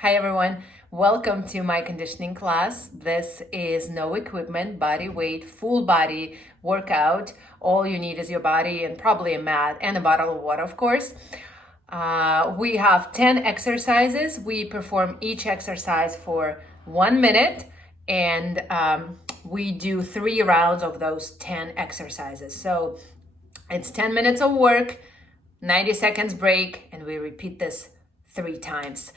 Hi everyone, welcome to my conditioning class. This is no equipment, body weight, full body workout. All you need is your body and probably a mat and a bottle of water, of course. We have 10 exercises. We perform each exercise for 1 minute and we do 3 rounds of those 10 exercises. So it's 10 minutes of work, 90 seconds break, and we repeat this 3 times.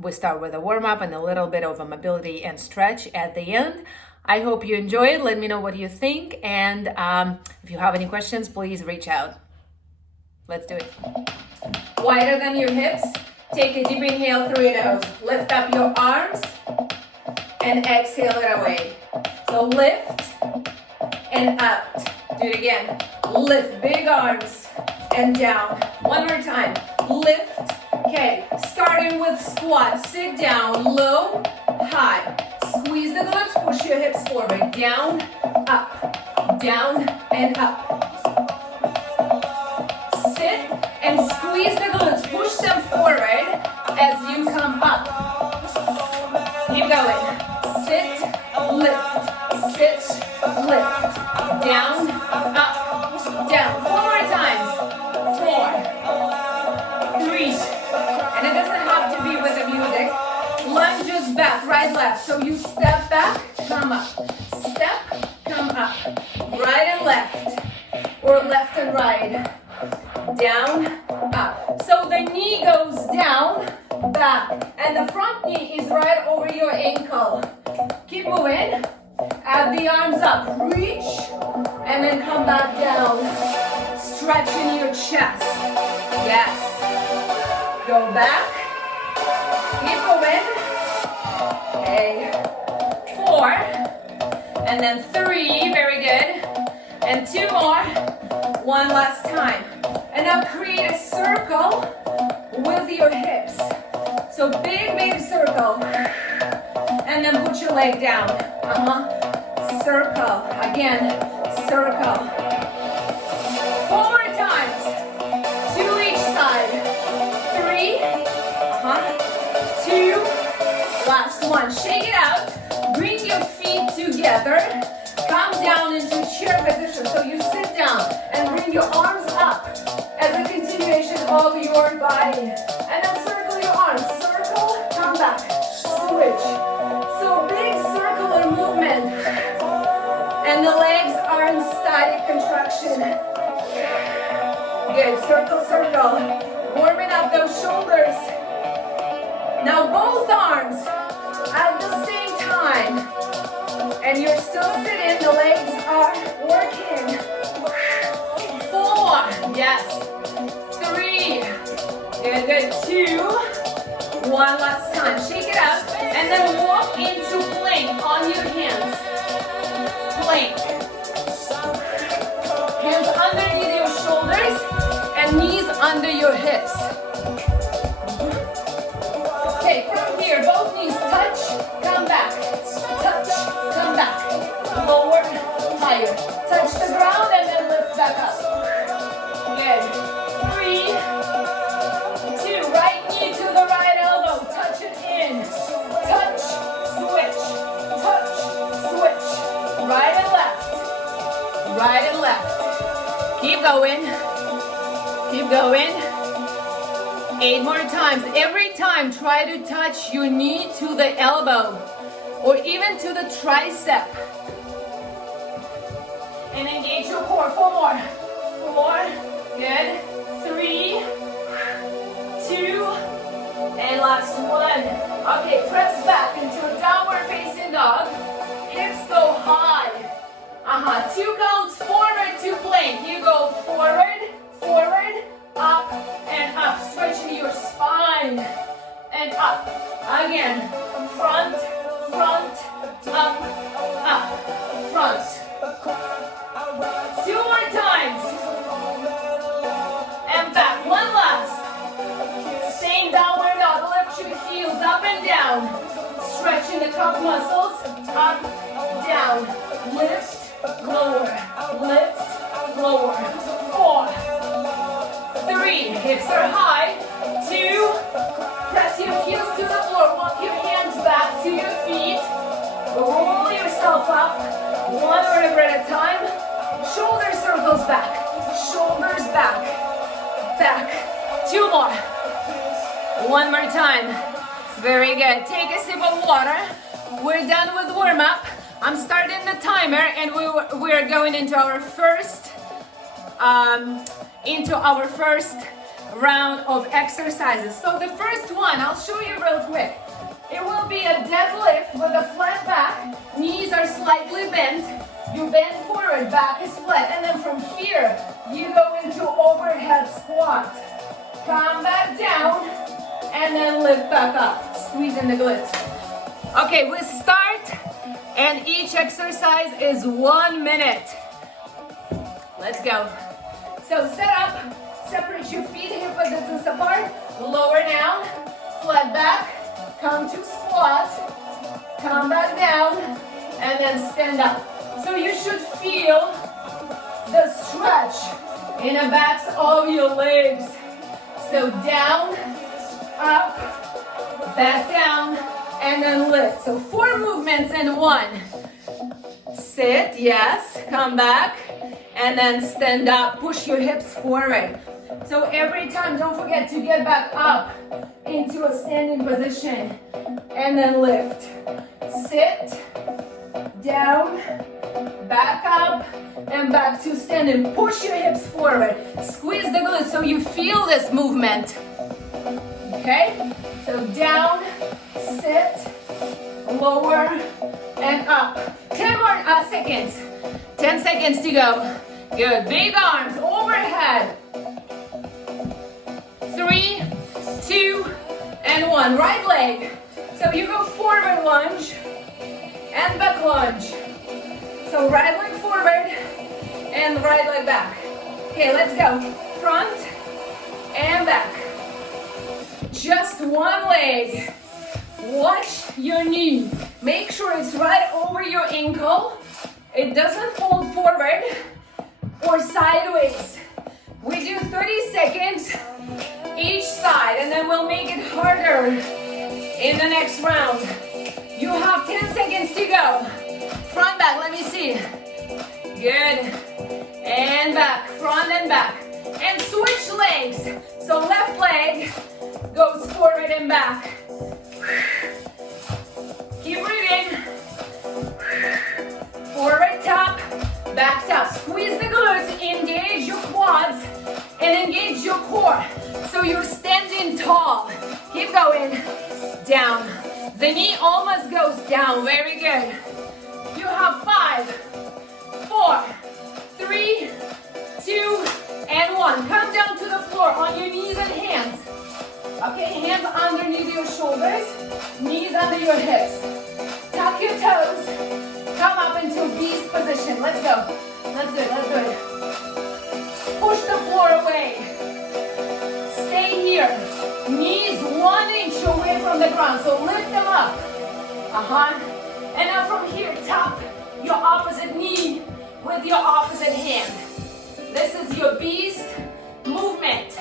We start with a warm-up and a little bit of a mobility and stretch at the end. I hope you enjoy it. Let me know what you think. And if you have any questions, please reach out. Let's do it. Wider than your hips. Take a deep inhale through your nose. Lift up your arms and exhale it away. So lift and up. Do it again. Lift big arms and down. One more time. Lift. Okay, starting with squat. Sit down, low, high. Squeeze the glutes, push your hips forward. Down, and up. Sit and squeeze the glutes. Push them forward as you come up. Keep going. Sit, lift. Sit, lift. Down, up, down. 4 more times. 4, 3. And it doesn't have to be with the music. Lunges back, right, left. So you step back, come up. Step, come up. Right and left. Or left and right. Down, up. So the knee goes down, back. And the front knee is right over your ankle. Keep moving. Add the arms up. Reach. And then come back down. Stretching your chest. Yes. Go back. Keep going. Okay. 4. And then 3. Very good. And 2 more. 1 last time. And now create a circle with your hips. So big circle. And then put your leg down. Circle. Again. Circle. 4 more times. 2 each side. 3, 2, last one. Shake it out. Bring your feet together. Come down into chair position. So you sit down and bring your arms up as a continuation of your body. And then circle your arms. Circle, come back. Switch. So big circular movement. And the legs are in static contraction. Good. Circle, circle. Warming up those shoulders. Now both arms at the same time. And you're still sitting, the legs are working. 4, yes. 3, good. 2, 1 last time. Shake it up and then walk into plank on your hands. Plank. Hands underneath your shoulders and knees under your hips. Okay, from here, both knees touch, come back. Touch, come back. Lower, higher. Touch the ground and then lift back up. Good. 3, 2, right knee to the right elbow. Touch it in. Touch, switch. Touch, switch. Right and left. Right and left. Keep going. Keep going. 8 more times. Every time, try to touch your knee to the elbow or even to the tricep. And engage your core. 4 more. 4. Good. 3, 2, and last one. Okay, press back into a downward facing dog. Hips go high. 2 counts forward to plank. You go forward, forward, up, and up. Stretching your spine. And up. Again. Front, front, up, up, front. 2 more times. And back. 1 last. Staying downward dog. Lift your heels up and down. Stretching the calf muscles. Up, down. Lift, lower. Lift, lower. 4, 3. Hips are high. 2. Press your heels to the floor. One more time. Very good. Take a sip of water. We're done with warm-up. I'm starting the timer, and we're going into our first round of exercises. So the first one, I'll show you real quick. It will be a deadlift with a flat back. Knees are slightly bent. You bend forward, back is flat, and then from here you go into overhead squat. Come back down, and then lift back up. Squeezing the glutes. Okay, we start, and each exercise is 1 minute. Let's go. So set up, separate your feet, hip distance apart, lower down, flat back, come to squat, come back down, and then stand up. So you should feel the stretch in the backs of your legs. So down, up, back down, and then lift. So 4 movements in 1. Sit, yes, come back, and then stand up, push your hips forward. So every time, don't forget to get back up into a standing position, and then lift. Sit, down, back up, and back to standing. Push your hips forward, squeeze the glutes so you feel this movement. Okay, so down, sit, lower, and up. 10 more seconds. 10 seconds to go. Good. Big arms overhead. 3, 2, and 1. Right leg. So you go forward lunge and back lunge. So right leg forward and right leg back. Okay, let's go. Front and back. Just one leg. Watch your knee. Make sure it's right over your ankle. It doesn't fold forward or sideways. We do 30 seconds each side, and then we'll make it harder in the next round. You have 10 seconds to go. Front, back, let me see. Good. And back, front and back. And switch legs. So left leg goes forward and back. Keep breathing. Forward tap, back tap. Squeeze the glutes, engage your quads, and engage your core. So you're standing tall. Keep going. Down. The knee almost goes down. Very good. You have 5, 4, 3, 2, and 1. Come down to the floor on your knees and hands. Okay, hands underneath your shoulders, knees under your hips. Tuck your toes. Come up into beast position. Let's go. Let's do it. Let's do it. Push the floor away. Stay here. Knees 1 inch away from the ground. So lift them up. And now from here, tap your opposite knee with your opposite hand. This is your beast movement.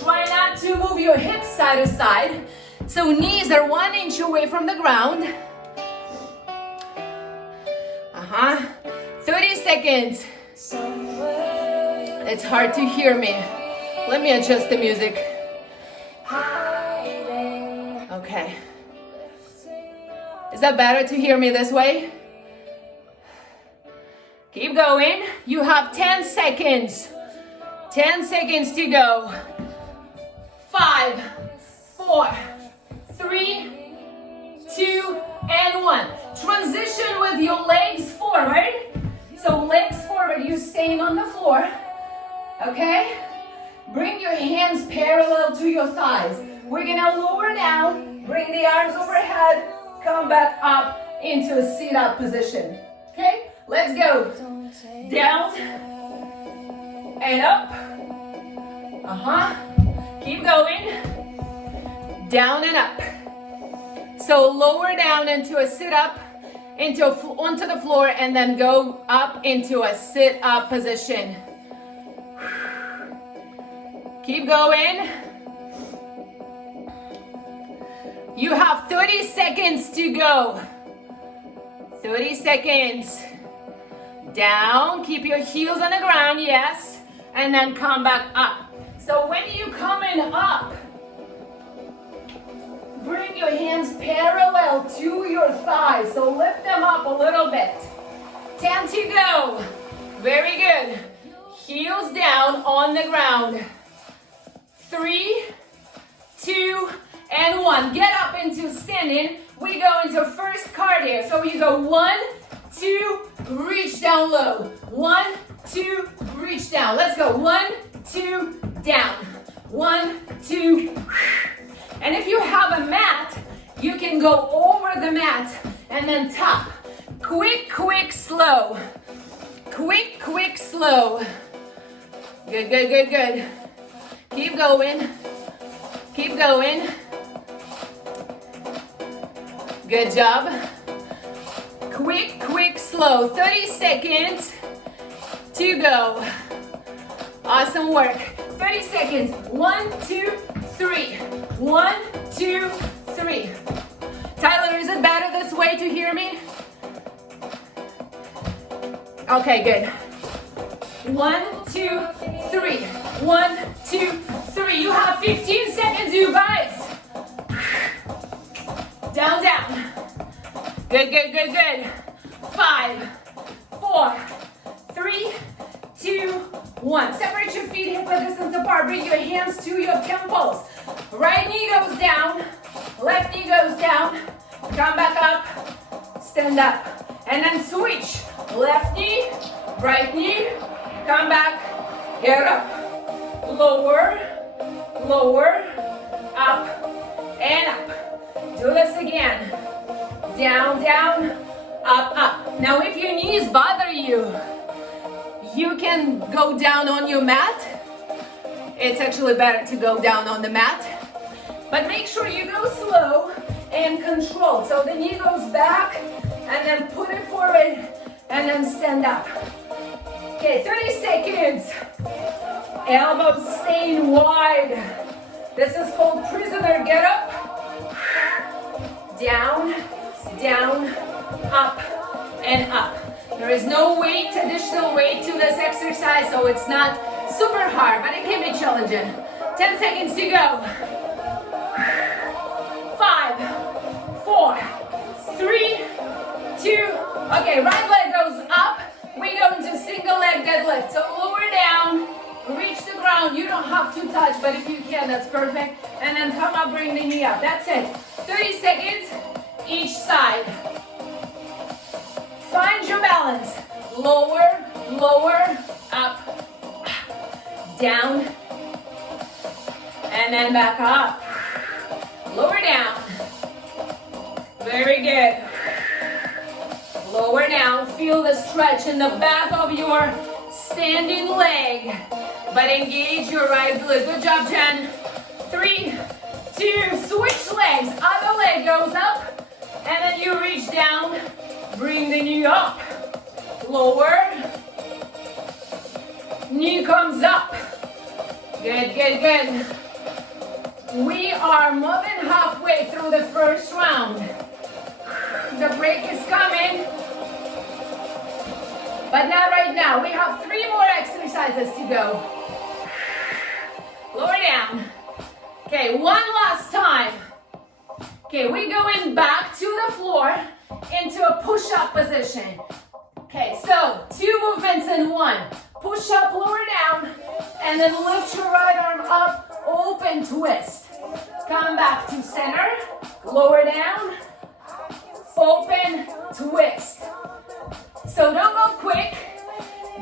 Try not to move your hips side to side. So knees are 1 inch away from the ground. 30 seconds. It's hard to hear me. Let me adjust the music. Okay. Is that better to hear me this way? Keep going. You have 10 seconds. 10 seconds to go. 5, 4, 3, 2, and 1. Transition with your legs forward. So legs forward, you're staying on the floor. Okay? Bring your hands parallel to your thighs. We're gonna lower down, bring the arms overhead, come back up into a sit-up position. Okay? Let's go. Down and up. Keep going. Down and up. So lower down into a sit-up, onto the floor, and then go up into a sit-up position. Keep going. You have 30 seconds to go. 30 seconds. Down, keep your heels on the ground, yes. And then come back up. So when you coming up, parallel to your thighs, so lift them up a little bit. 10 to go. Very good. Heels down on the ground. 3, 2, and 1. Get up into standing. We go into first cardio. So you go 1, 2, reach down low. 1, 2, reach down. Let's go. 1, 2, down. 1, 2. And if you have a mat, you can go over the mat and then tap. Quick, quick, slow. Quick, quick, slow. Good, good, good, good. Keep going. Keep going. Good job. Quick, quick, slow. 30 seconds to go. Awesome work. 30 seconds. 1, 2, 3. 1, 2, 3. Tyler, is it better this way to hear me? Okay, good. 1, 2, 3. 1, 2, 3. You have 15 seconds, you guys. Down, down. Good, good, good, good. 5, 4, 3, 2, 1. Separate your feet hip width distance apart. Bring your hands to your temples. Right knee goes down. Left knee goes down. Come back up. Stand up. And then switch. Left knee, right knee. Come back. Get up. Lower, lower, up, and up. Do this again. Down, down, up, up. Now if your knees bother you, you can go down on your mat. It's actually better to go down on the mat. But make sure you go slow and controlled. So the knee goes back and then put it forward and then stand up. Okay, 30 seconds. Elbows staying wide. This is called prisoner get up. Down, down, up, and up. There is no weight, additional weight to this exercise, so it's not super hard, but it can be challenging. 10 seconds to go. 5, 4, 3, 2. Okay, right leg goes up. We go into single leg deadlift. So lower down, reach the ground. You don't have to touch, but if you can, that's perfect. And then come up, bring the knee up. That's it. 30 seconds each side. Find your balance. Lower, lower, up, down, and then back up. Lower down. Very good. Lower down. Feel the stretch in the back of your standing leg, but engage your right glute. Good job, Jen. 3, 2, switch legs. Other leg goes up, and then you reach down. Bring the knee up. Lower. Knee comes up. Good, good, good. We are more than halfway through the first round. The break is coming, but not right now. We have 3 more exercises to go. Lower down. Okay, one last time. Okay, we're going back to the floor into a push-up position. Okay, so 2 movements in 1. Push up, lower down, and then lift your right arm up, open twist. Come back to center, lower down, open twist. So don't go quick.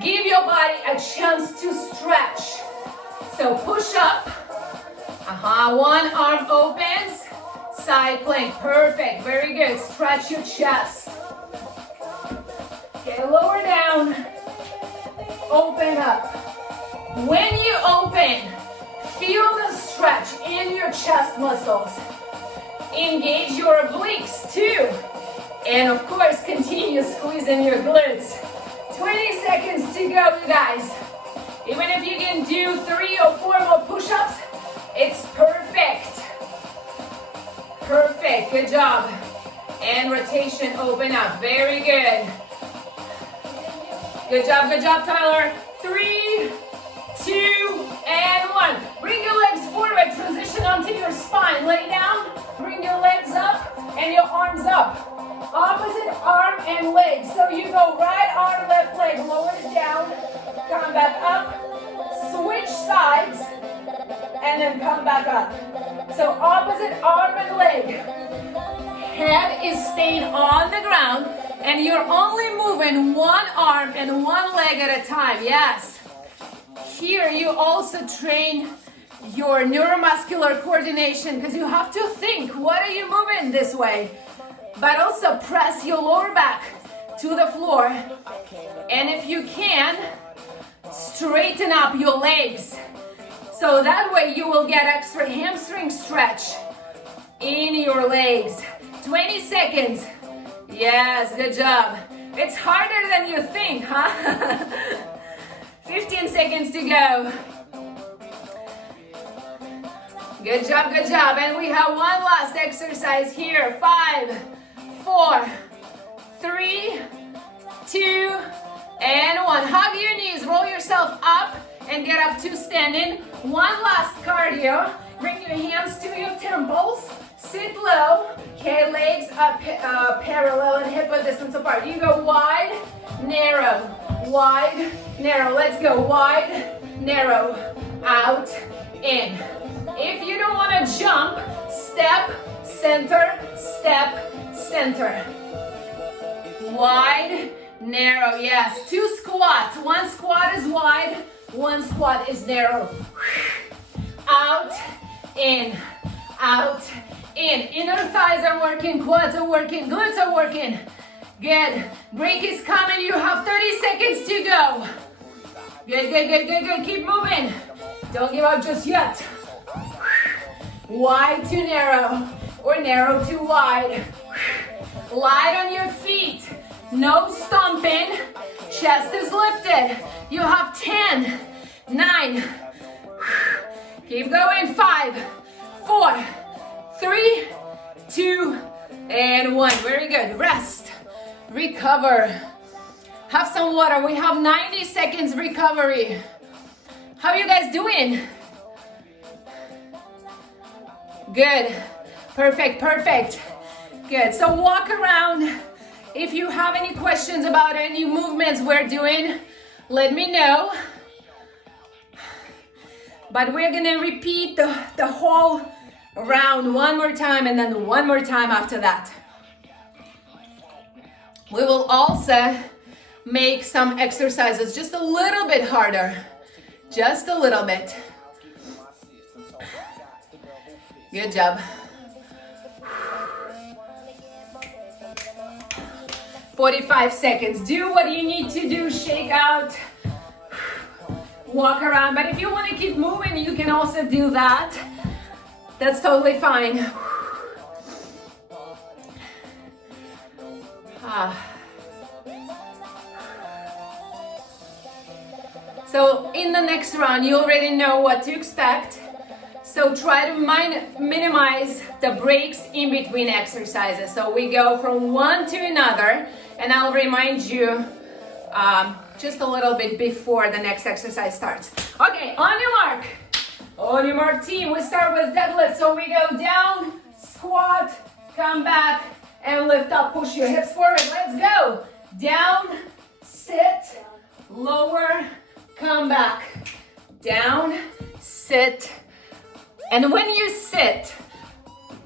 Give your body a chance to stretch. So push up. One arm opens. Side plank. Perfect. Very good. Stretch your chest. Okay, lower down. Open up. When you open, feel the stretch in your chest muscles. Engage your obliques too. And of course, continue squeezing your glutes. 20 seconds to go, you guys. Even if you can do 3 or 4 more push-ups, it's perfect. Perfect, good job. And rotation, open up, very good. Good job, Tyler. 3, 2, and 1. Bring your legs forward, transition onto your spine. Lay down, bring your legs up, up. Opposite arm and leg. So you go right arm, left leg, lowers down, come back up, switch sides, and then come back up. So opposite arm and leg. Head is staying on the ground, and you're only moving one arm and one leg at a time. Yes. Here you also train your neuromuscular coordination because you have to think, what are you moving this way? But also press your lower back to the floor. And if you can, straighten up your legs. So that way you will get extra hamstring stretch in your legs. 20 seconds. Yes, good job. It's harder than you think, huh? 15 seconds to go. Good job, good job. And we have one last exercise here. 5, 4, 3, 2, and 1. Hug your knees, roll yourself up, and get up to standing. One last cardio. Bring your hands to your temples. Sit low. Okay, legs up parallel and hip distance apart. You go wide, narrow, wide, narrow. Let's go wide, narrow, out, in. If you don't want to jump, step, center, step, center. Wide, narrow, yes. 2 squats. 1 squat is wide, 1 squat is narrow. Out, in, out, in. Inner thighs are working, quads are working, glutes are working. Good. Break is coming. You have 30 seconds to go. Good, good, good, good, good. Keep moving. Don't give up just yet. Wide to narrow, or narrow to wide. Light on your feet. No stomping. Chest is lifted. You have 10, 9. Keep going. 5, 4, 3, 2, and 1. Very good. Rest. Recover. Have some water. We have 90 seconds recovery. How are you guys doing? Good. Perfect, perfect. Good. So walk around. If you have any questions about any movements we're doing, let me know. But we're gonna repeat the whole round one more time and then one more time after that. We will also make some exercises just a little bit harder. Just a little bit. Good job. 45 seconds. Do what you need to do. Shake out. Walk around. But if you want to keep moving, you can also do that. That's totally fine. So in the next round, you already know what to expect. So try to minimize the breaks in between exercises. So we go from one to another, and I'll remind you just a little bit before the next exercise starts. Okay, on your mark. On your mark, team. We start with deadlift. So we go down, squat, come back, and lift up. Push your hips forward. Let's go. Down, sit, lower, come back. Down, sit. And when you sit,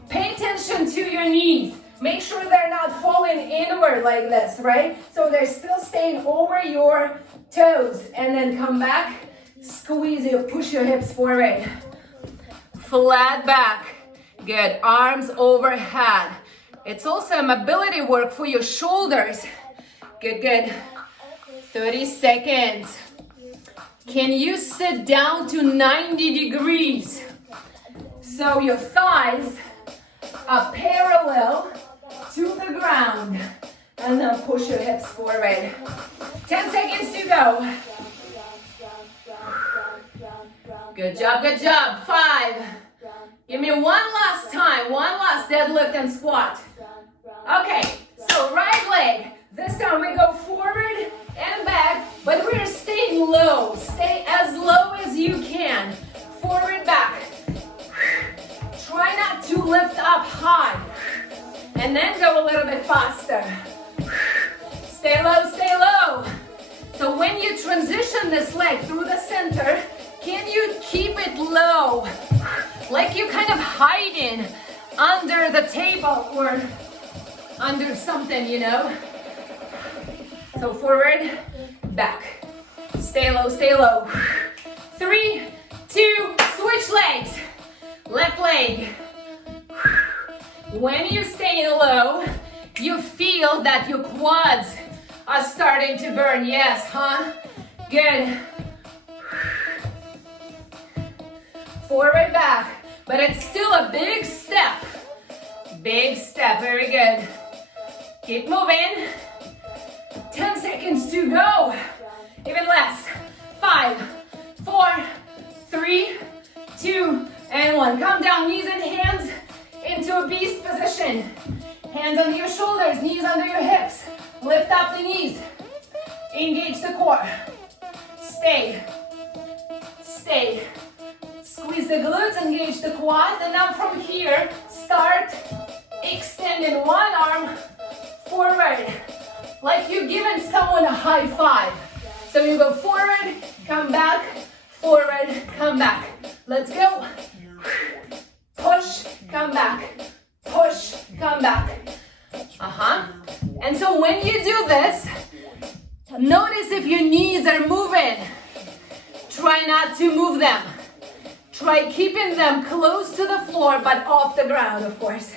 pay attention to your knees. Make sure they're not falling inward like this, right? So they're still staying over your toes. And then come back, squeeze it, push your hips forward. Flat back. Good. Arms overhead. It's also a mobility work for your shoulders. Good, good. 30 seconds. Can you sit down to 90 degrees? So your thighs are parallel to the ground. And then push your hips forward. 10 seconds to go. Good job, good job. 5. Give me one last time. One last deadlift and squat. Okay, so right leg. This time we go forward and back, but we're staying low. Stay as low as you can. Forward, back. Try not to lift up high. And then go a little bit faster. Stay low, stay low. So when you transition this leg through the center, can you keep it low? Like you're kind of hiding under the table or under something, you know? So forward, back. Stay low, stay low. 3, 2, switch legs. Left leg. When you stay low, you feel that your quads are starting to burn. Yes, huh? Good. Forward, back. But it's still a big step. Big step, very good. Keep moving. 10 seconds to go. Even less. 5, 4, 3, 2, and 1. Come down, knees and hands into a beast position. Hands under your shoulders, knees under your hips. Lift up the knees. Engage the core. Stay. Stay. Squeeze the glutes, engage the quads, and now from here, start extending one arm forward, like you're giving someone a high five. So you go forward, come back, forward, come back. Let's go. Push, come back. Push, come back. And so when you do this, notice if your knees are moving. Try not to move them. Try keeping them close to the floor, but off the ground, of course.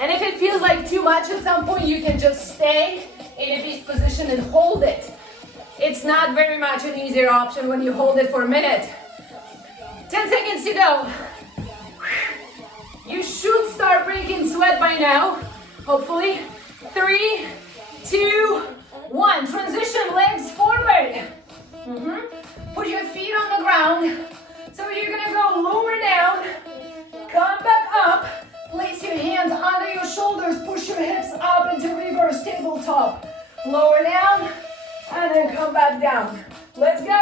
And if it feels like too much at some point, you can just stay in a beast position and hold it. It's not very much an easier option when you hold it for a minute. 10 seconds to go. You should start breaking sweat by now, hopefully. 3, 2, 1. Transition legs forward. Put your feet on the ground. So you're gonna go lower down, come back up, place your hands under your shoulders, push your hips up into reverse tabletop. Lower down, and then come back down. Let's go.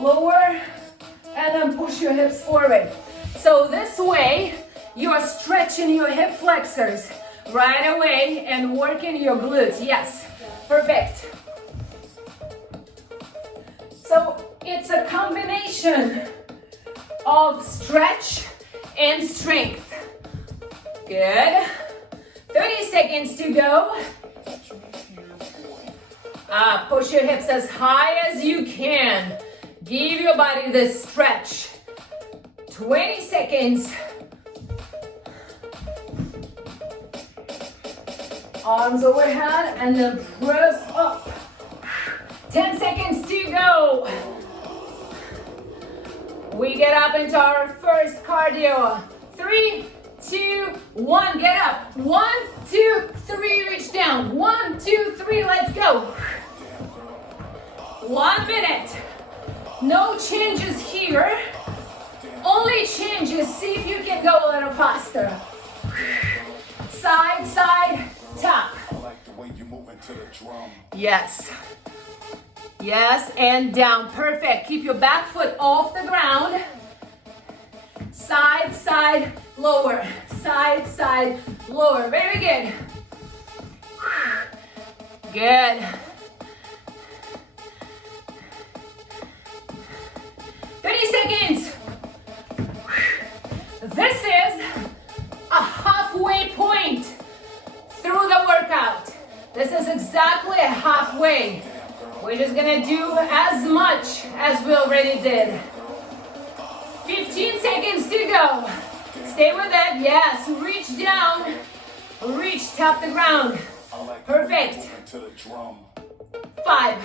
Lower, and then push your hips forward. So this way, you are stretching your hip flexors right away and working your glutes. Yes, perfect. So it's a combination of stretch and strength. Good. 30 seconds to go. Push your hips as high as you can. Give your body this stretch. 20 seconds. Arms overhead and then press up. 10 seconds to go. We get up into our first cardio. 3, 2, 1, get up. 1, 2, 3, reach down. 1, 2, 3, let's go. 1 minute. No changes here. Only changes, see if you can go a little faster. Side, side, tap. Yes. Yes, and down. Perfect. Keep your back foot off the ground. Side, side, lower. Side, side, lower. Very good. Good. Seconds. This is a halfway point through the workout. This is exactly a halfway. We're just gonna do as much as we already did. 15 seconds to go. Stay with it. Yes, reach down. Reach, tap the ground. Perfect. 5,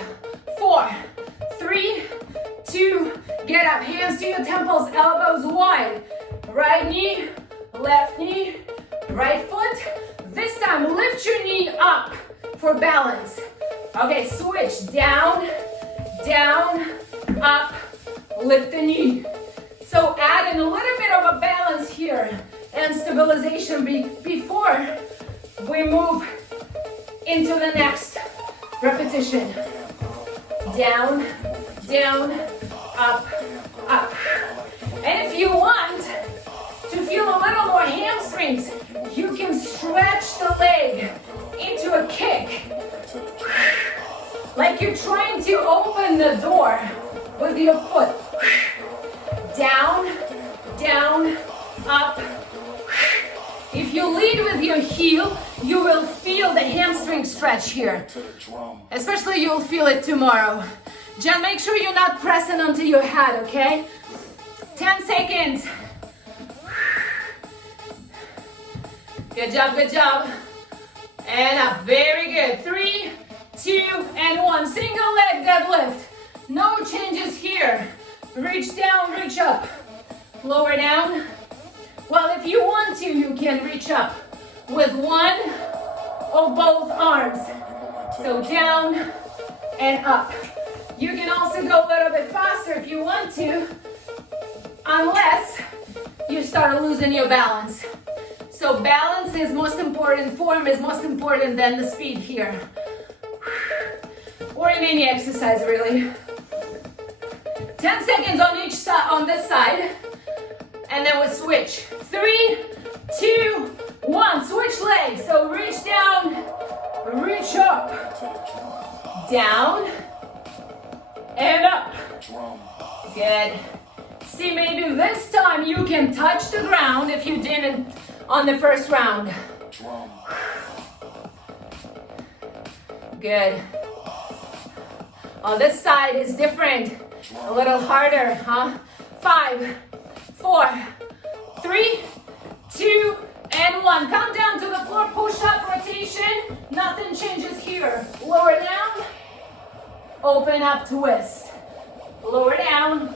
4, 3, 2, get up. Hands to your temples, elbows wide. Right knee, left knee, right foot. This time, lift your knee up for balance. Okay, switch. Down, down, up, lift the knee. So add in a little bit of a balance here and stabilization before we move into the next repetition. Down, down, up, up. And if you want to feel feel a little more hamstrings, you can stretch the leg into a kick. Like you're trying to open the door with your foot. Down, down, up. If you lead with your heel, you will feel the hamstring stretch here. Especially you'll feel it tomorrow. Jen, make sure you're not pressing onto your head, okay? 10 seconds. Good job, good job. And up, very good. 3, 2, and 1. Single leg deadlift. No changes here. Reach down, reach up. Lower down. Well, if you want to, you can reach up with one or both arms. So down and up. You can also go a little bit faster if you want to, unless you start losing your balance. So balance is most important, form is most important than the speed here. Or in any exercise, really. 10 seconds on each side, on this side, and then we switch. 3, 2, 1, switch legs. So reach down, reach up, down, and up. Good. See, maybe this time you can touch the ground if you didn't on the first round. Good. On this side is different. A little harder, huh? 5, 4, 3, 2, and 1. Come down to the floor, push-up rotation. Nothing changes here. Lower down, open up, twist. Lower down,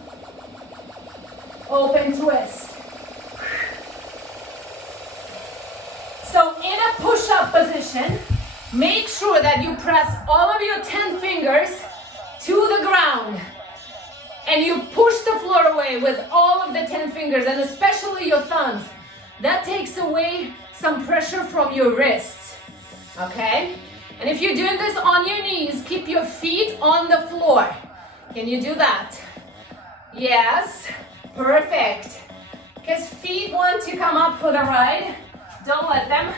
open, twist. So in a push-up position, make sure that you press all of your 10 fingers to the ground. And you push the floor away with all of the 10 fingers, and especially your thumbs. That takes away some pressure from your wrists, okay? And if you're doing this on your knees, keep your feet on the floor. Can you do that? Yes, perfect. Because feet want to come up for the ride. Don't let them.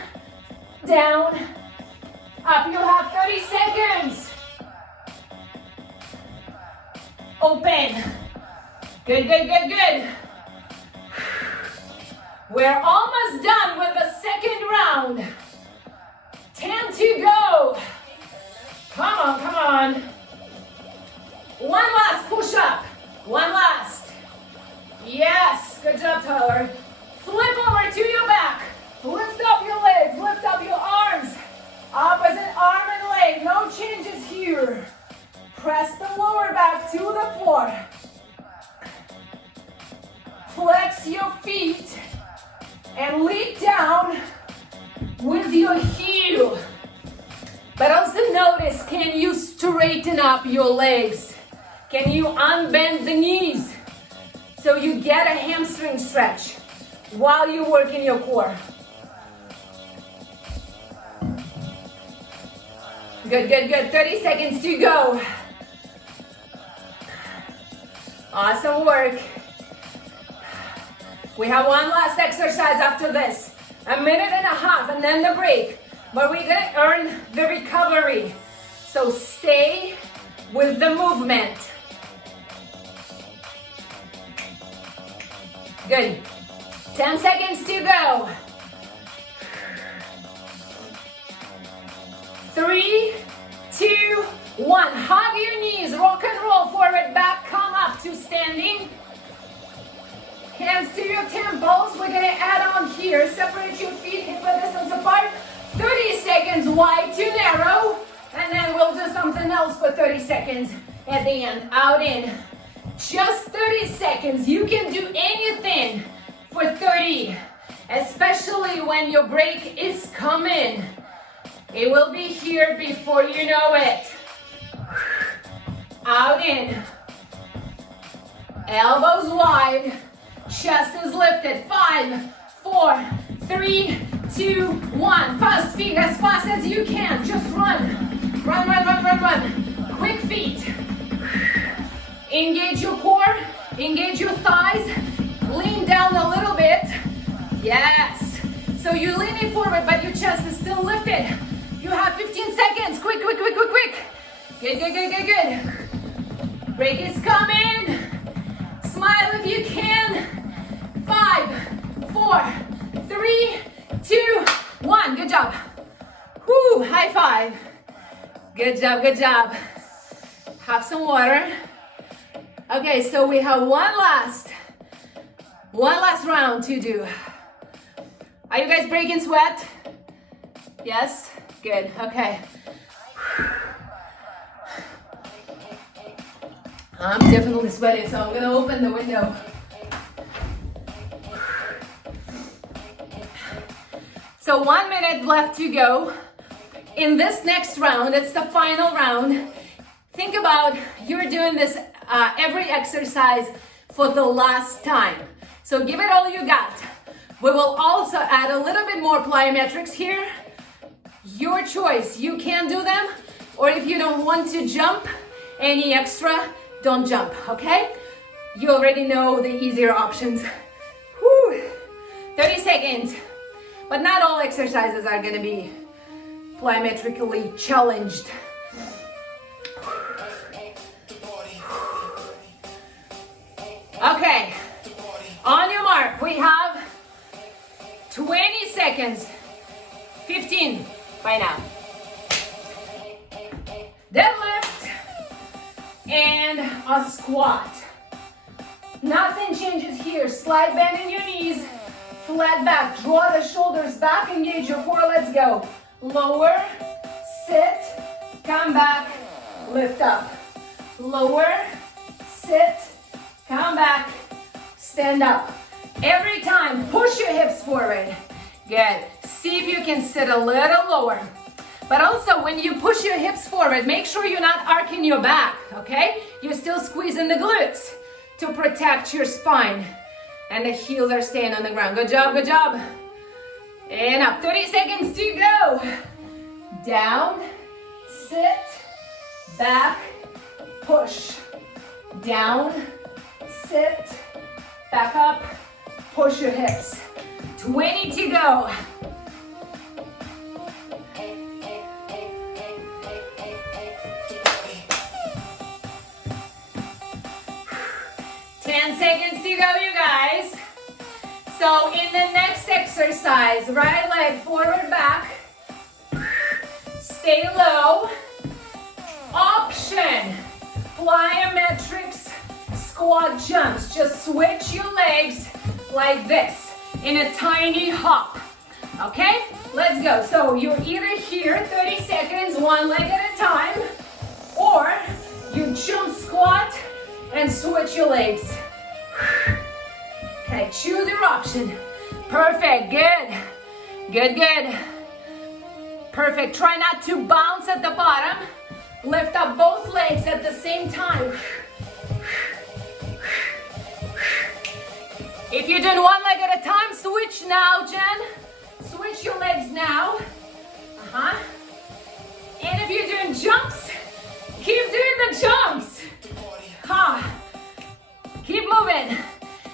Down, up. You'll have 30 seconds. Open. Good, good, good, good. We're almost done with the second round. 10 to go. Come on, come on. One last push up. One last. Yes, good job, Tyler. Flip over to your back. Lift up your legs, lift up your arms. Opposite arm and leg, no changes here. Press the lower back to the floor. Flex your feet and lead down with your heel. But also notice, can you straighten up your legs? Can you unbend the knees so you get a hamstring stretch while you're working your core? Good, good, good. 30 seconds to go. Awesome work. We have one last exercise after this. 1.5 minutes and then the break. But we're gonna earn the recovery. So stay with the movement. Good. 10 seconds to go. 3, 2, 1. Hug your knees. Rock and roll forward, back. Come up to standing. Hands to your temples. We're going to add on here. Separate your feet, hip width distance apart. 30 seconds wide to narrow. And then we'll do something else for 30 seconds at the end. Out, in. Just 30 seconds. You can do anything for 30. Especially when your break is coming. It will be here before you know it. Out, in. Elbows wide. Chest is lifted. 5, 4, 3, 2, 1. Fast feet as fast as you can. Just run. Run, run, run, run, run. Quick feet. Engage your core. Engage your thighs. Lean down a little bit. Yes. So you're leaning forward, but your chest is still lifted. You have 15 seconds. Quick, quick, quick, quick, quick. Good, good, good, good, good. Break is coming. Smile if you can. 5, 4, 3, 2, 1. Good job. Whoo, high five. Good job, good job. Have some water. Okay, so we have one last round to do. Are you guys breaking sweat? Yes? Good, okay. I'm definitely sweating, so I'm gonna open the window. So 1 minute left to go. In this next round, it's the final round. Think about you're doing this every exercise for the last time. So give it all you got. We will also add a little bit more plyometrics here. Your choice, you can do them, or if you don't want to jump any extra, don't jump, okay? You already know the easier options. Whew. 30 seconds. But not all exercises are gonna be plyometrically challenged. Okay, on your mark, we have 20 seconds, 15 by now. Deadlift and a squat. Nothing changes here. Slight bend in your knees, flat back, draw the shoulders back, engage your core, let's go. Lower, sit, come back, lift up. Lower, sit, come back, stand up. Every time, push your hips forward. Good. See if you can sit a little lower. But also, when you push your hips forward, make sure you're not arcing your back, okay? You're still squeezing the glutes to protect your spine. And the heels are staying on the ground. Good job, good job. And up, 30 seconds to go. Down, sit, back, push. Down, sit, back up, push your hips. 20 to go. Seconds to go, you guys. So in the next exercise, right leg forward, back. Stay low. Option, plyometrics, squat jumps. Just switch your legs like this in a tiny hop. Okay, let's go. So you're either here, 30 seconds, one leg at a time, or you jump squat and switch your legs. Okay, choose your option. Perfect, good. Good, good. Perfect, try not to bounce at the bottom. Lift up both legs at the same time. If you're doing one leg at a time, switch now, Jen. Switch your legs now. And if you're doing jumps, keep doing the jumps. Keep moving.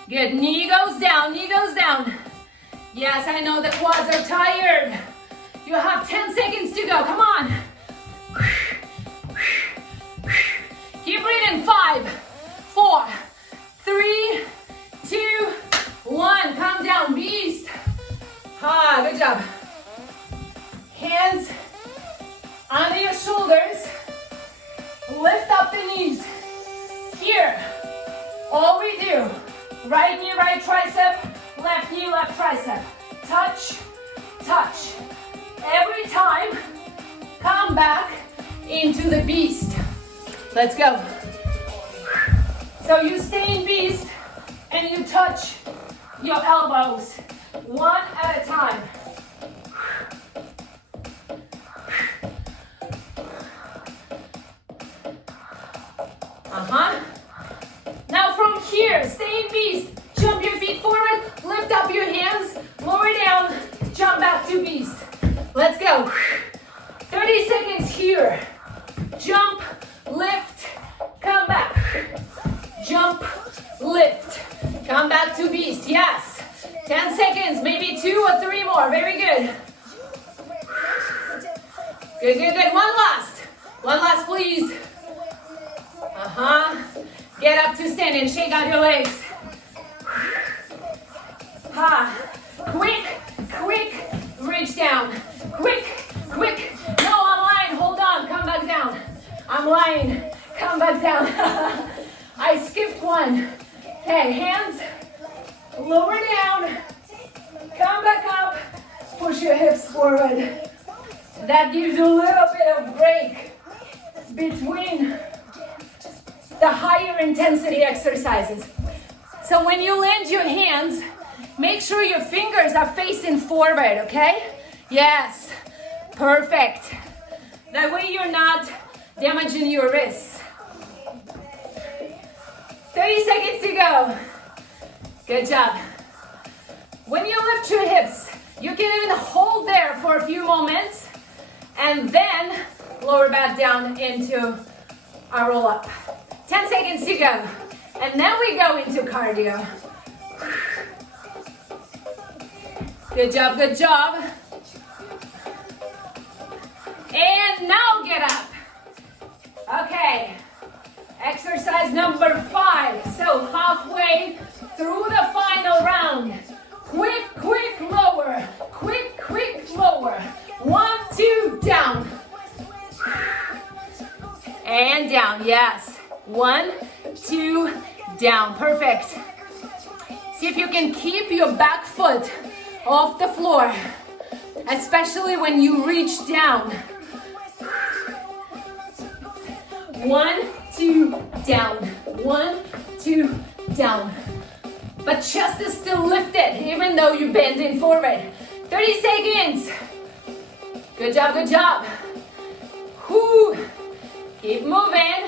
Good, knee goes down, knee goes down. Yes, I know the quads are tired. You have 10 seconds to go, come on. Keep breathing, 5, 4, 3, 2, 1. Calm down, beast. Good job. Hands under your shoulders. Lift up the knees. Here, all we do, right knee, right tricep, left knee, left tricep. Touch, touch. Every time, come back into the beast. Let's go. So you stay in beast and you touch your elbows, one at a time. Now from here, stay in beast. Jump your feet forward, lift up your hands, lower down, jump back to beast. Let's go. 30 seconds here. Jump, lift, come back. Jump, lift, come back to beast. Yes. 10 seconds, maybe 2 or 3 more. Very good. Good, good, good. One last. One last, please. Get up to standing. Shake out your legs. Quick, quick. Reach down. Quick, quick. No, I'm lying. Hold on. Come back down. I'm lying. Come back down. I skipped one. Okay, hands lower down. Come back up. Push your hips forward. That gives you a little bit of break between the higher intensity exercises. So when you land your hands, make sure your fingers are facing forward, okay? Yes, perfect. That way you're not damaging your wrists. 30 seconds to go. Good job. When you lift your hips, you can even hold there for a few moments and then lower back down into a roll up. 10 seconds to go. And then we go into cardio. Good job, good job. And now get up. Okay. Exercise number 5. So halfway through the final round. Quick, quick, lower. Quick, quick, lower. 1, 2, down. And down, yes. 1, 2, down. Perfect. See if you can keep your back foot off the floor, especially when you reach down. 1, 2, down. 1, 2, down. But chest is still lifted, even though you're bending forward. 30 seconds. Good job, good job. Whew. Keep moving.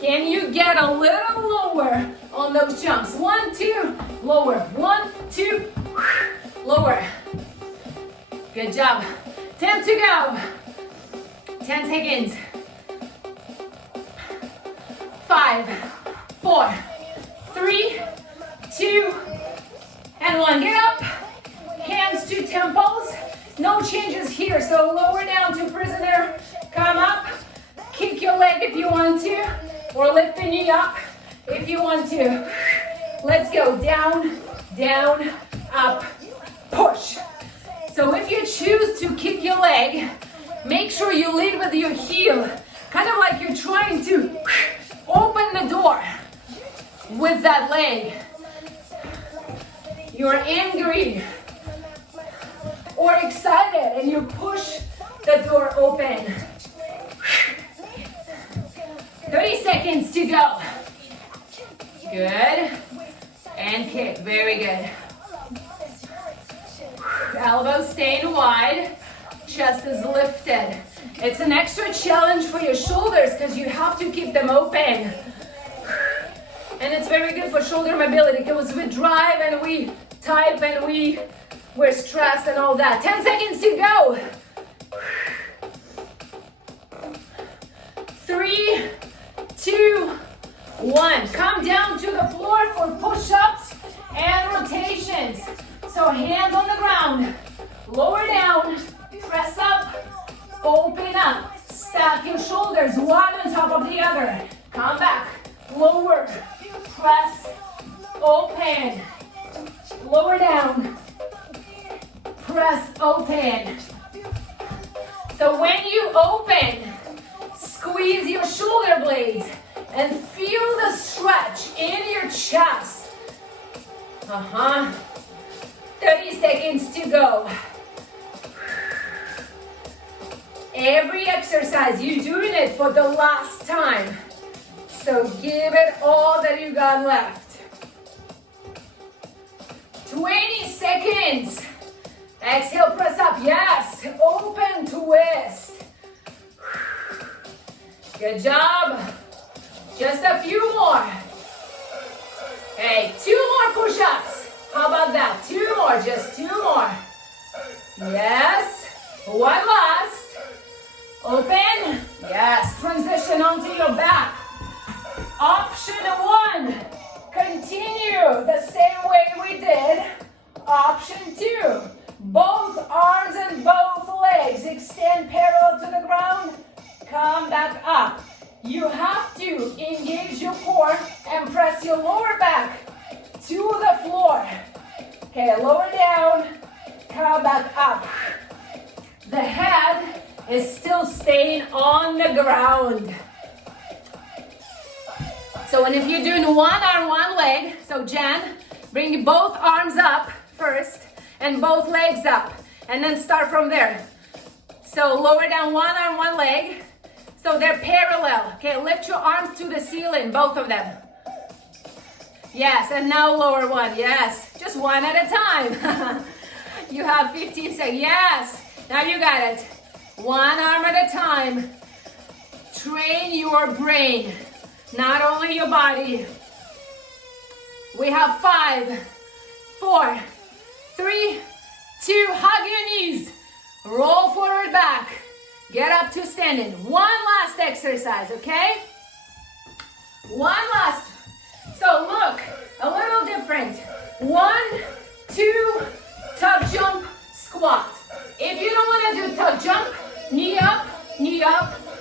Can you get a little lower on those jumps? 1, 2, lower. 1, 2, lower. Good job. 10 to go. 10 seconds. 5, 4, 3, 2, and 1. Get up. Hands to temples. No changes here. So lower down to prisoner. Come up. Kick your leg if you want to. Or lift the knee up if you want to. Let's go. Down, down, up, push. So if you choose to kick your leg, make sure you lead with your heel. Kind of like you're trying to open the door with that leg. You're angry or excited and you push the door open. 30 seconds to go. Good. And kick. Very good. Elbows staying wide. Chest is lifted. It's an extra challenge for your shoulders because you have to keep them open. And it's very good for shoulder mobility because we drive and we type and we're stressed and all that. 10 seconds to go. 3, 2, 1. Come down to the floor for push-ups and rotations. So hands on the ground. Lower down. Press up. Open up. Stack your shoulders one on top of the other. Come back. Lower. Press. Open. Lower down. Press. Open. So when you open, squeeze your shoulder blades and feel the stretch in your chest. 30 seconds to go. Every exercise, you're doing it for the last time. So give it all that you got left. 20 seconds. Exhale, press up. Yes, open twist. Good job. Just a few more. Okay, 2 more push-ups. How about that? 2 more, just 2 more. Yes. 1 last. Open. Yes, transition onto your back. Option 1. Continue the same way we did Okay, lower down, come back up. The head is still staying on the ground. So, and if you're doing one arm, one leg, so Jen, bring both arms up first and both legs up, and then start from there. So lower down one arm, one leg, so they're parallel. Okay, lift your arms to the ceiling, both of them. Yes, and now lower one, yes, just one at a time. You have 15 seconds, yes, now you got it. One arm at a time. Train your brain, not only your body. We have 5, 4, 3, 2, hug your knees. Roll forward back. Get up to standing. One last exercise, okay? One last. So look, a little different. 1, 2, tuck jump, squat. If you don't want to do tuck jump, knee up,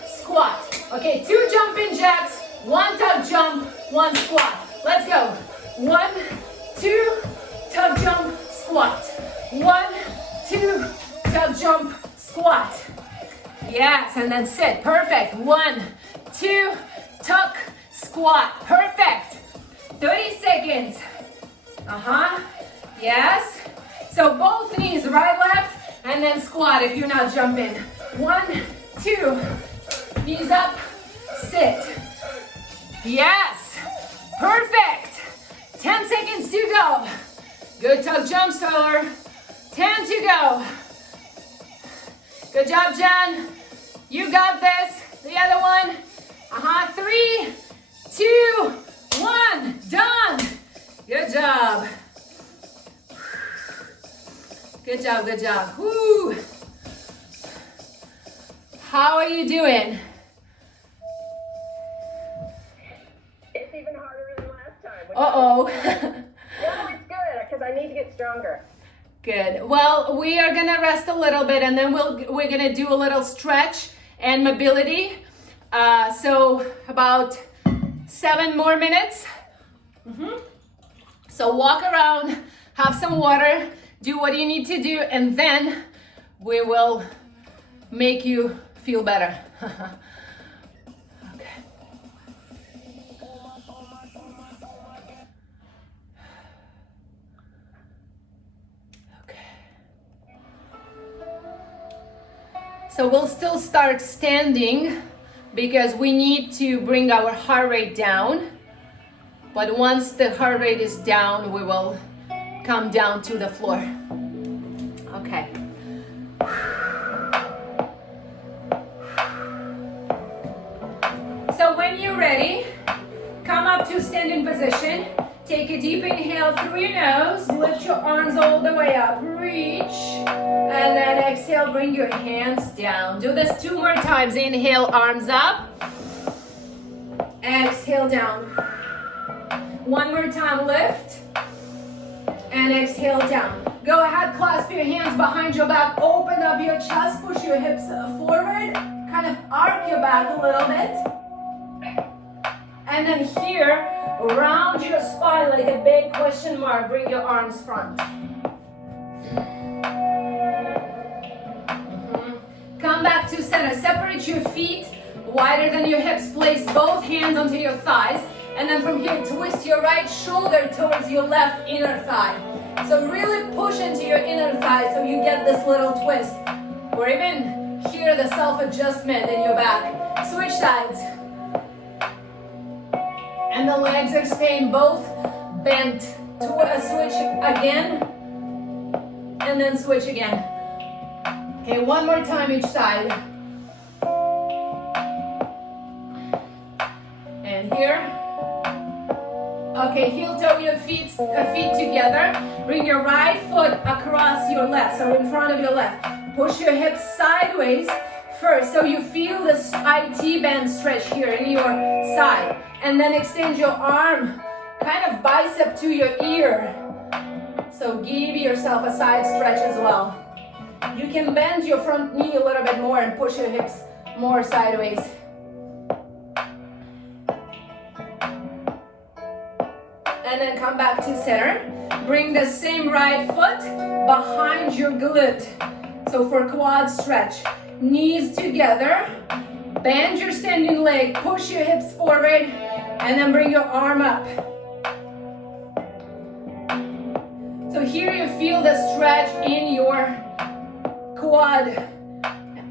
squat. Okay, 2 jumping jacks, 1 tuck jump, 1 squat. Let's go. 1, 2, tuck jump, squat. 1, 2, tuck jump, squat. Yes, and then sit. Perfect. 1, 2, tuck, squat. Perfect. 30 seconds. Yes. So both knees, right, left, and then squat if you're not jumping. 1, 2, knees up, sit. Yes. Perfect. 10 seconds to go. Good tuck jump, Stoller. 10 to go. Good job, Jen. You got this. The other one. 3, 2, 1. Done. Good job. Good job, good job. Woo. How are you doing? It's even harder than last time. Uh-oh. No, it's good, because I need to get stronger. Good. Well, we are gonna rest a little bit, and then we're gonna do a little stretch and mobility. So about 7 more minutes. So walk around, have some water, do what you need to do, and then we will make you feel better. Okay. So we'll still start standing because we need to bring our heart rate down. But once the heart rate is down, we will come down to the floor. Okay. So when you're ready, come up to standing position. Take a deep inhale through your nose. Lift your arms all the way up. Reach. And then exhale, bring your hands down. Do this 2 more times. Inhale, arms up. Exhale, down. 1 more time, lift. And exhale, down. Go ahead, clasp your hands behind your back. Open up your chest, push your hips forward. Kind of arc your back a little bit. And then here, round your spine like a big question mark. Bring your arms front. Come back to center. Separate your feet wider than your hips. Place both hands onto your thighs. And then from here, twist your right shoulder towards your left inner thigh. So really push into your inner thigh so you get this little twist. Or even hear the self-adjustment in your back. Switch sides. And the legs are staying both bent. Switch again. And then switch again. Okay, 1 more time each side. And here. Okay, heel toe your feet together. Bring your right foot across your left, so in front of your left. Push your hips sideways first, so you feel this IT band stretch here in your side. And then extend your arm, kind of bicep to your ear. So give yourself a side stretch as well. You can bend your front knee a little bit more and push your hips more sideways. And then come back to center. bring the same right foot behind your glute. So for quad stretch, knees together, bend your standing leg, push your hips forward, and then bring your arm up. So here you feel the stretch in your quad.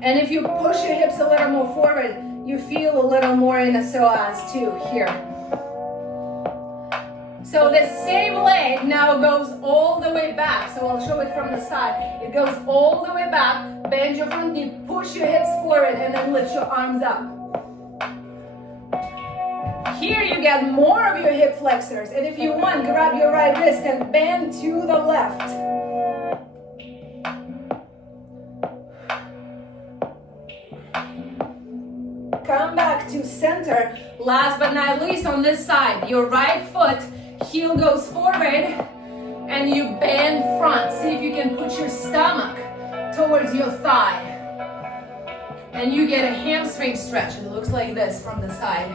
And if you push your hips a little more forward, you feel a little more in the psoas too, here. So the same leg now goes all the way back. So I'll show it from the side. It goes all the way back, bend your front knee, push your hips forward, and then lift your arms up. Here you get more of your hip flexors. And if you want, grab your right wrist and bend to the left. Come back to center. Last but not least, on this side, your right foot, heel goes forward, and you bend front. See if you can put your stomach towards your thigh. And you get a hamstring stretch. It looks like this from the side.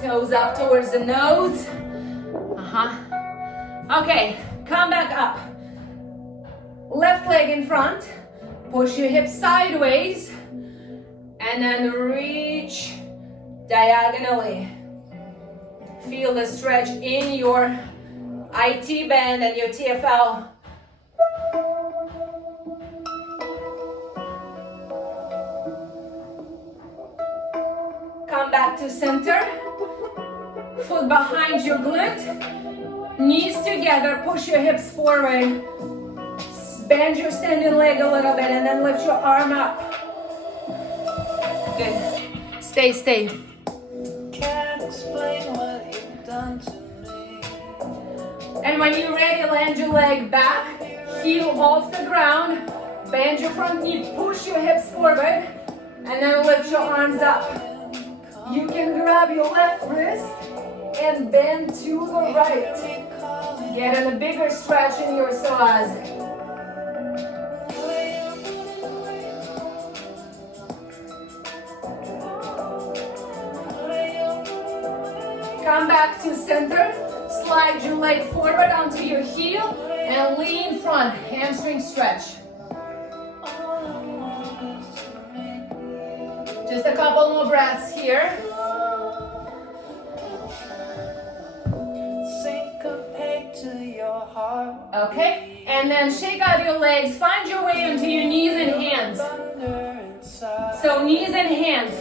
Toes up towards the nose. Okay, come back up. Left leg in front. Push your hips sideways. And then reach diagonally. Feel the stretch in your IT band and your TFL. Come back to center. Foot behind your glute. Knees together. Push your hips forward. Bend your standing leg a little bit and then lift your arm up. Good. Stay. Can't explain what you've done to me. And when you're ready, land your leg back, heel off the ground, bend your front knee, push your hips forward, and then lift your arms up. You can grab your left wrist and bend to the right. Get a bigger stretch in your psoas. Come back to center, slide your leg forward onto your heel, and lean front, hamstring stretch. Just a couple more breaths here. Okay, and then shake out your legs, find your way into your knees and hands. So knees and hands,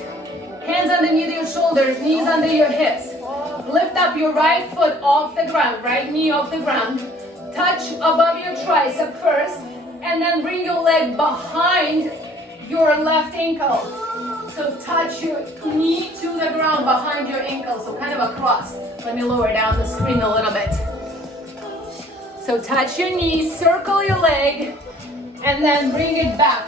hands underneath your shoulders, knees under your hips. Lift up your right foot off the ground, right knee off the ground. Touch above your tricep first, and then bring your leg behind your left ankle. So touch your knee to the ground behind your ankle, so kind of a cross. Let me lower down the screen a little bit. So touch your knee, circle your leg, and then bring it back.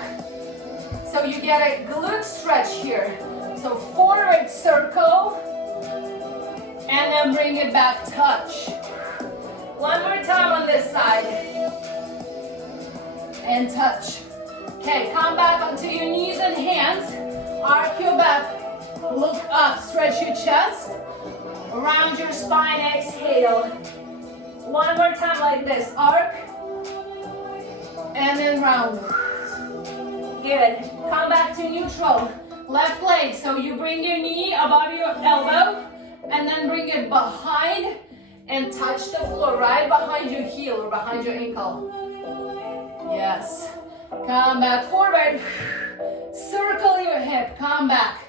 So you get a glute stretch here. So forward circle, and then bring it back, touch. One more time on this side. And touch. Okay, come back onto your knees and hands. Arc your back, look up, stretch your chest. Round your spine, exhale. One more time like this, arc. And then round. Good. Come back to neutral. Left leg, so you bring your knee above your elbow, and then bring it behind and touch the floor right behind your heel or behind your ankle. Yes. Come back forward. Circle your hip. Come back.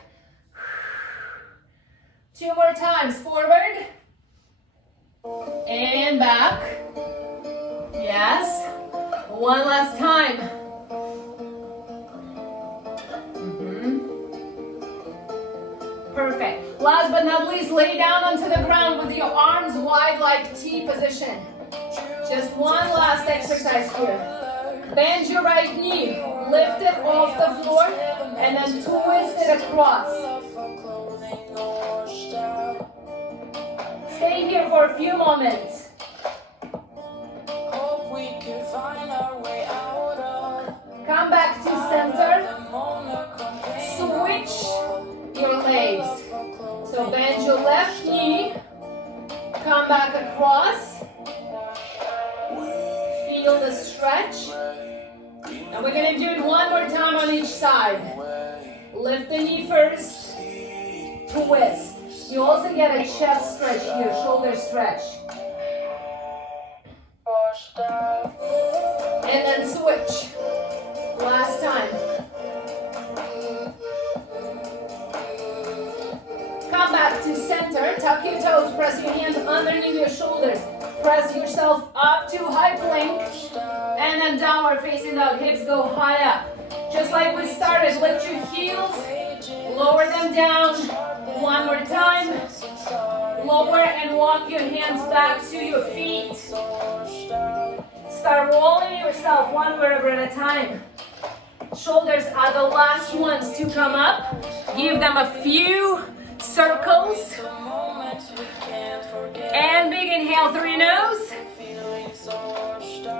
Two more times. Forward. And back. Yes. One last time. Perfect. Last but not least, lay down onto the ground with your arms wide like T position. Just one last exercise here. Bend your right knee, lift it off the floor, and then twist it across. Stay here for a few moments. Come back to center. Switch your legs. So bend your left knee, come back across feel the stretch. And we're gonna do it one more time on each side. Lift the knee first, twist. You also get a chest stretch here, shoulder stretch. And then switch. Last time. Come back to center, tuck your toes, press your hands underneath your shoulders. Press yourself up to high plank. And then downward facing dog, hips go high up. Just like we started, lift your heels, lower them down. One more time. Lower and walk your hands back to your feet. Start rolling yourself one vertebra at a time. Shoulders are the last ones to come up. Give them a few circles. And big inhale through your nose.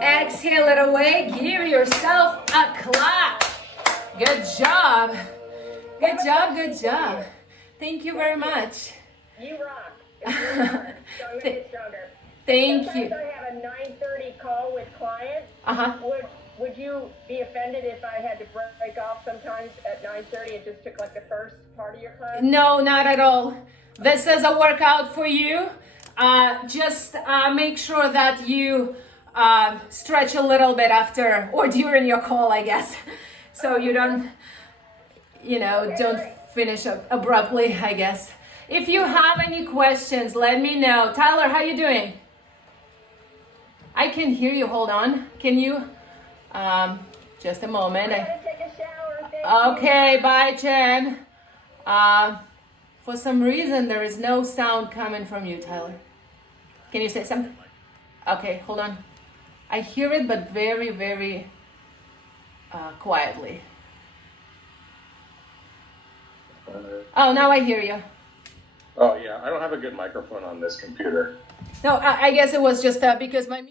Exhale it away. Give yourself a clap. Good job. Good job, good job. Thank you very much. You rock. Stronger and stronger. Thank Sometimes you. I have a 9:30 call with clients. Would you be offended if I had to break off sometimes at 9:30 and just took like the first part of your class? No, not at all. This is a workout for you. Just make sure that you stretch a little bit after or during your call, I guess. So you don't, don't finish up abruptly, I guess. If you have any questions, let me know. Tyler, how you doing? I can hear you. Hold on. Can you? Just a moment. I'm gonna take a shower. Thank you. Okay, bye, Jen. For some reason, there is no sound coming from you, Tyler. Can you say something? Okay, hold on. I hear it, but very, very quietly. Oh, now I hear you. Oh yeah, I don't have a good microphone on this computer. No, I guess it was just because my